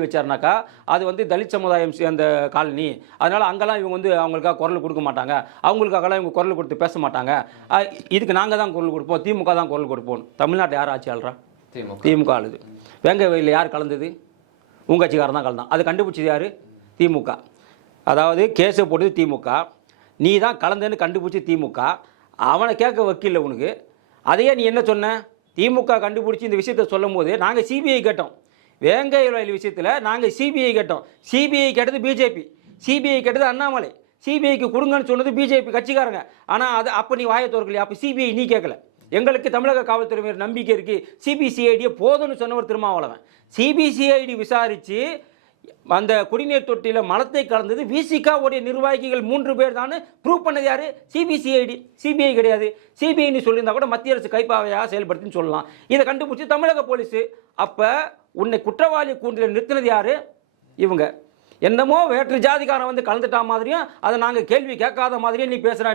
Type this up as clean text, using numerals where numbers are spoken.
வச்சாருனாக்கா அது வந்து தலித் சமுதாயம் சேர்ந்த காலனி, அதனால அங்கெல்லாம் இவங்க வந்து அவங்களுக்காக குரல் கொடுக்க மாட்டாங்க, அவங்களுக்காகலாம் இவங்க குரல் கொடுத்து பேச மாட்டாங்க, இதுக்கு நாங்கள் தான் குரல் கொடுப்போம், திமுக தான் குரல் கொடுப்போம். தமிழ்நாட்டை யார் ஆட்சி ஆள்றா? திமுக ஆளுது. வேங்கை வயலில் யார் கலந்தது? உங்கள் கட்சிக்காரன் தான் கலந்தான். அது கண்டுபிடிச்சது யார்? திமுக. அதாவது கேஸை போட்டது திமுக, நீ தான் கலந்தேன்னு கண்டுபிடிச்சி திமுக. அவனை கேட்க வக்கீல் உனக்கு. அதையே நீ என்ன சொன்ன? திமுக கண்டுபிடிச்சி இந்த விஷயத்தை சொல்லும் போது நாங்கள் சிபிஐ கேட்டோம். வேங்கை வயல் விஷயத்தில் நாங்கள் சிபிஐ கேட்டோம். சிபிஐ கேட்டது பிஜேபி, சிபிஐ கேட்டது அண்ணாமலை, சிபிஐக்கு கொடுங்கன்னு சொன்னது பிஜேபி கட்சிக்காரங்க. ஆனால் அது அப்போ நீ வாயை திறக்கலையா? அப்போ சிபிஐ நீ கேட்கல. எங்களுக்கு தமிழக காவல்துறை மீது நம்பிக்கை இருக்குது, சிபிசிஐடியை போதும்னு சொன்னவர் திருமாவளவன். சிபிசிஐடி விசாரித்து அந்த குடிநீர் தொட்டியில் மலத்தை கலந்தது விசிகாவுடைய நிர்வாகிகள் 3 பேர் தான் ப்ரூவ் பண்ணது. யார்? சிபிசிஐடி, சிபிஐ கிடையாது. சிபிஐன்னு சொல்லியிருந்தா கூட மத்திய அரசு கைப்பாவையாக செயல்படுத்தின்னு சொல்லலாம். இதை கண்டுபிடிச்சி தமிழக போலீஸு. அப்போ உன்னை குற்றவாளி கூண்டில் நிறுத்தினது யார்? இவங்க. என்னமோ வேற்று ஜாதிக்காரன் வந்து கலந்துட்டா மாதிரியும் அதை நாங்கள் கேள்வி கேட்காத மாதிரியும் நீ பேசுகிற.